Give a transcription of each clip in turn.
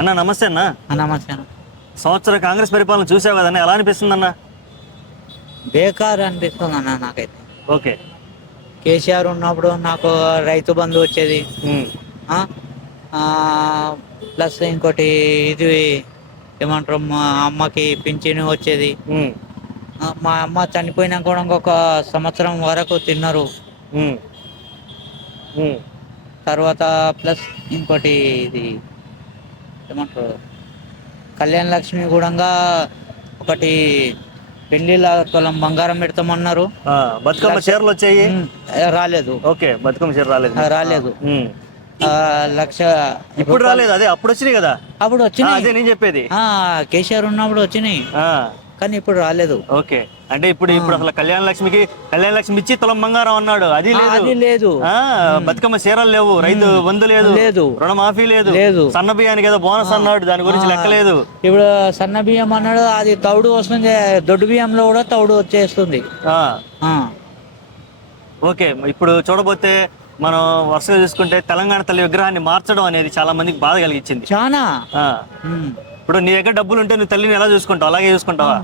అన్న నమస్తే అన్న. నమస్తే అన్న. సంవత్సరం కాంగ్రెస్ పరిపాలన చూసావు కదన్న, ఎలా అనిపిస్తుంది అన్న? బేకార్ అనిపిస్తుంది అన్న నాకైతే. ఓకే. కేసీఆర్ ఉన్నప్పుడు నాకు రైతు బంధు వచ్చేది. ఉమ్, ఆ? ఆ, ప్లస్ ఇంకోటి ఇది ఏమంటారు, మా అమ్మకి పింఛను వచ్చేది. ఉమ్, మా అమ్మ చనిపోయినా కూడా ఇంకొక సంవత్సరం వరకు తిన్నారు. ఉమ్, ఉమ్. తర్వాత ప్లస్ ఇంకోటి ఇది ఏమంటారు, కళ్యాణ లక్ష్మి కూడా ఒకటి పెళ్లిలా తులం బంగారం పెడతామన్నారు. ఆ, బతుకమ్మ చీరలు వచ్చాయి. రాలేదు. ఓకే, బతుకమ్మ చీర రాలేదు. రాలేదు. ఉమ్. లక్ష ఇప్పుడు రాలేదు, అదే అప్పుడు వచ్చినాయి కదా. అప్పుడు ఆ, వచ్చినాయి. అదే నేను చెప్పేది. కేసీఆర్ ఉన్నప్పుడు వచ్చినాయి, ఆ, కానీ ఇప్పుడు రాలేదు. ఓకే. అంటే ఇప్పుడు అసలు కళ్యాణ లక్ష్మి ఇచ్చి తులం బంగారం అన్నాడు, అది అది లేదు. బతుకమ్మ చీరలు లేవు, రైతు బంధు లేదు, రుణమాఫీ లేదు, సన్న బియ్యానికి ఏదో బోనస్ అన్నాడు, దాని గురించి లెక్కలేదు. ఇప్పుడు సన్న బియ్యం అన్నాడు, అది తౌడు వస్తుంది. దొడ్డు బియ్యంలో కూడా తౌడు వచ్చేస్తుంది. ఓకే. ఇప్పుడు చూడబోతే మనం వరుసగా చూసుకుంటే తెలంగాణ తల్లి విగ్రహాన్ని మార్చడం అనేది చాలా మందికి బాధ కలిగించింది. చాలా. ఇప్పుడు నీ దగ్గర డబ్బులు ఉంటే నువ్వు తల్లిని ఎలా చూసుకుంటావు? అలాగే చూసుకుంటావా?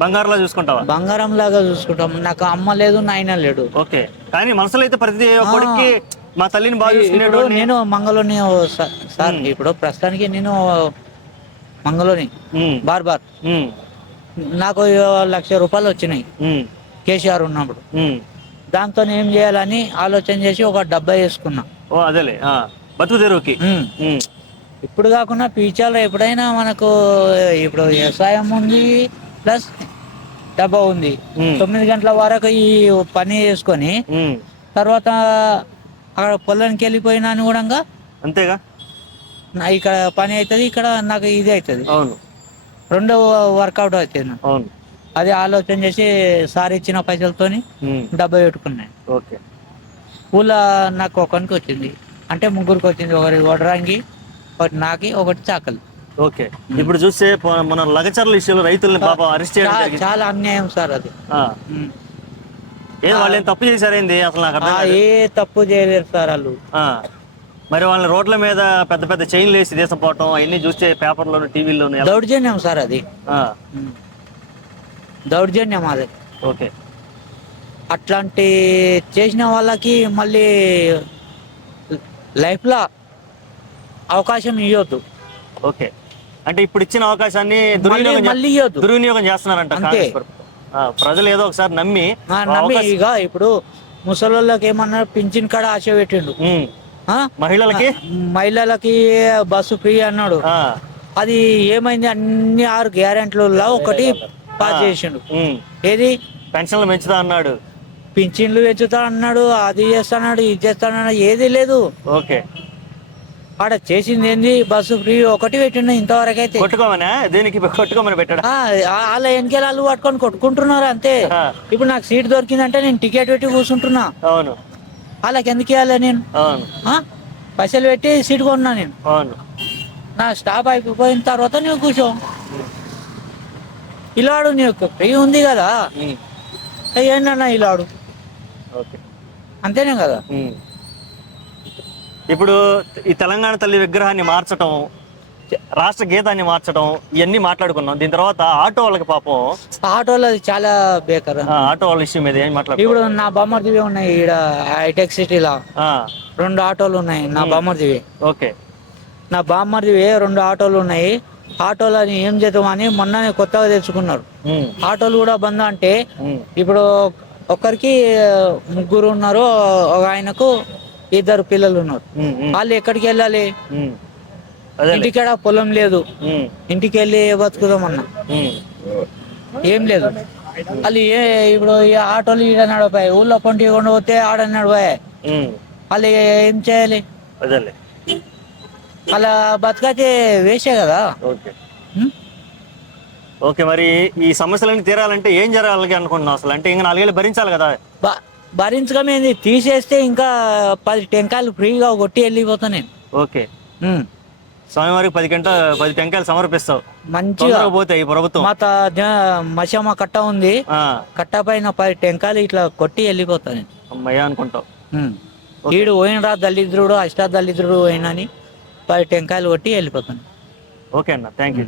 బంగారులా చూసుకుంటావా? బంగారం లాగా చూసుకుంటాం. నాకు అమ్మ లేదు, నాయన లేడు. ఓకే. కానీ మనసులో అయితే ప్రతి కొడుక్కి మా తల్లిని బాగా చూసుకునేడు. నేను మంగళూని సార్, ఇప్పుడు ప్రస్తుతానికి నేను మంగళూని బార్ నాకు 1,00,000 రూపాయలు వచ్చినాయి కేసీఆర్ ఉన్నప్పుడు. దాంతో ఏం చేయాలని ఆలోచన చేసి ఒక డబ్బా వేసుకున్నా. ఓ అదేలే, బతుకు తెరువుకి. ఇప్పుడు కాకుండా ఫ్యూచర్లో ఎప్పుడైనా మనకు ఇప్పుడు వ్యవసాయం ఉంది, ప్లస్ డబ్బా ఉంది. 9 గంటల వరకు ఈ పని చేసుకొని తర్వాత అక్కడ పొలానికి వెళ్ళిపోయినా అని కూడా అంతేగా, ఇక్కడ పని అవుతుంది, ఇక్కడ నాకు ఇది అవుతుంది. అవును, రెండో వర్కౌట్ అవుతుంది. అవును. అది ఆలోచన చేసి సార్ ఇచ్చిన పైసలతోని డబ్బా పెట్టుకున్నాను. ఓకే. ఊళ్ళో నాకు ఒకరికి వచ్చింది, అంటే ముగ్గురికి వచ్చింది. ఒకటి వడరాంగి, ఒకటి నాకి, ఒకటి చాకలి. ఓకే. ఇప్పుడు చూస్తే మన లగచర్ల ఇష్యూలో రైతుల్ని పాపం అరెస్ట్ చేయడం చాలా అన్యాయం సార్ అది. వాళ్ళు ఏం తప్పు చేశారేంది అసలు? నాకు ఏ తప్పు చేయలేరు సార్ వాళ్ళు. మరి వాళ్ళని రోడ్ల మీద పెద్ద పెద్ద చైన్లు వేసి తీసుకుపోవటం అవన్నీ చూస్తే పేపర్లోను టీవీలోను దౌర్జన్యం సార్ అది. దౌర్జన్యం అది. ఓకే. అట్లాంటి చేసిన వాళ్ళకి మళ్ళీ లైఫ్లో అవకాశం ఇవ్వద్దు. ఓకే. అంటే ఇప్పుడు ఇచ్చిన అవకాశాన్ని దుర్వినియోగం చేస్తున్నారంట ప్రజలు. ఏదో ఒకసారి నమ్మి ఇక ఇప్పుడు ముసలోళ్ళకి ఏమన్నా పింఛన్ కాడ ఆశ పెట్టిండు, మహిళలకి బస్సు ఫ్రీ అన్నాడు. అది ఏమైంది? అన్ని 6 గ్యారెంటీలలో ఒకటి పాస్ చేసిండు. ఏది? పెన్షన్లు పెంచుతా అన్నాడు, పింఛన్లు పెంచుతా అన్నాడు, అది చేస్తాడు, ఇది చేస్తాడు, ఏది లేదు. ఓకే. ఆడ చేసింది ఏంది? బస్సు ఫ్రీ ఒకటి పెట్టిండు ఇంతవరకు అయితే. కొట్టుకోమని పెట్టాడు. వాళ్ళ వెనకాల వాళ్ళు పట్టుకొని కొట్టుకుంటున్నారు అంతే. ఇప్పుడు నాకు సీట్ దొరికిందంటే నేను టికెట్ పెట్టి కూర్చుంటున్నా. అవును. వాళ్ళకి ఎందుకు ఇవ్వాలి? నేను పైసలు పెట్టి సీట్ కొన్నా నేను. నా స్టాప్ అయిపోయిన తర్వాత నువ్వు కూర్చో. ఇలాడు నీకు ఫ్రీ ఉంది కదా, ఏంటన్నా ఇలాడు, అంతేనే కదా. ఇప్పుడు ఈ తెలంగాణ తల్లి విగ్రహాన్ని మార్చడం, రాష్ట్ర గీతాన్ని మార్చడం, ఇవన్నీ మాట్లాడుకున్నాం. దీని తర్వాత ఆటో వాళ్ళకి పాపం, ఆటోలు అది చాలా బేకర్. ఆటో వాళ్ళ ఇష్యూ మీద ఏం మాట్లాడు? ఇప్పుడు నా బామ్మర్దివి ఉన్నాయి ఈడ హైటెక్ సిటీలో 2 ఆటోలు ఉన్నాయి నా బామ్మర్దివి. ఓకే. నా బామ్మర్దివి 2 ఆటోలు ఉన్నాయి. ఆటోలని ఏం చేద్దామని మొన్ననే కొత్తగా తెచ్చుకున్నారు. ఆటోలు కూడా బంద్ అంటే ఇప్పుడు ఒకరికి 3 ఉన్నారు, ఒక ఆయనకు 2 పిల్లలు ఉన్నారు. వాళ్ళు ఎక్కడికి వెళ్ళాలి? ఇంటికాడ పొలం లేదు, ఇంటికి వెళ్ళి బతుకుదామన్నా ఏం లేదు. వాళ్ళు ఇప్పుడు ఆటోలు ఈడ నడిపాయి, ఊళ్ళో పొంటి కొండ పోతే ఆడ నడిపాయి. వాళ్ళు ఏం చేయాలి? అలా బతకైతే వేసే కదా. ఓకే. మరి ఈ సమస్యలన్నీ తీరాలంటే ఏం జరగాలి అనుకుంటున్నావు అసలు? అంటే ఇంకా 4 ఏళ్ళు భరించాలి కదా. భరించకమేంది, తీసేస్తే ఇంకా 10 టెంకాయలు ఫ్రీగా కొట్టి వెళ్ళిపోతా నేను. ఓకే. స్వామివారికి 10 టెంకాయలు సమర్పిస్తావు, మంచిగా పోతాయి. ప్రభుత్వం మశమ్మ కట్ట ఉంది, కట్ట పైన 10 టెంకాయలు ఇట్లా కొట్టి వెళ్ళిపోతా నేను. అమ్మయ్య అనుకుంటావు. వీడు పోయినరా దళిద్రుడు, అష్టాదళిద్రుడు పోయినని 10 టెంకాయలు కొట్టి వెళ్ళిపోతాను. ఓకే అన్న, థ్యాంక్ యూ.